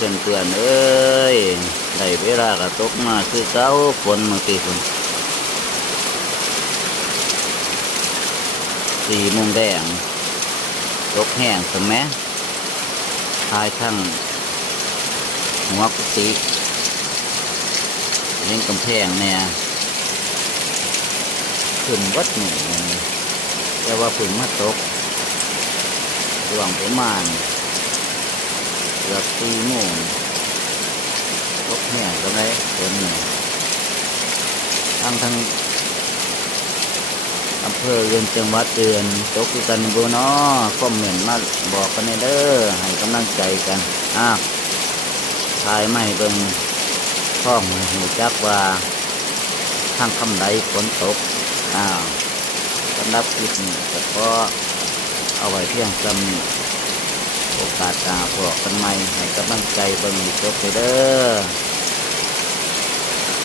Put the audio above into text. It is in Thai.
เพื่อนๆเอ้ยได้เวลากระตกมาคือเก้าฝนเมื่อกี้คุณ4 โมงแดงตกแห้งสมแมทายทั้งหัวกุฏิเลี้ยงกำแพงเนี่ยขึ้นวัดหนึ่งแต่ว่าฝนมาตกช่วงประมาณเกือบ4 โมงตกแห้งก็ได้ฝนเนี่ยทั้งอำเภอเรือนจังหวัดเตือนตกคือกันบ่เนาะคอมเมนต์มาบอกกันเด้อให้กำลังใจกันทายไม่เบิ่งพ้องหูจักว่าทางคำใดฝนตกสำหรับคลิปนี้ก็ขอเอาไว้เพียงซ้ำนี้โอกาสหน้าพบกันใหม่ให้กำลังใจเบิ่งจบเด้อ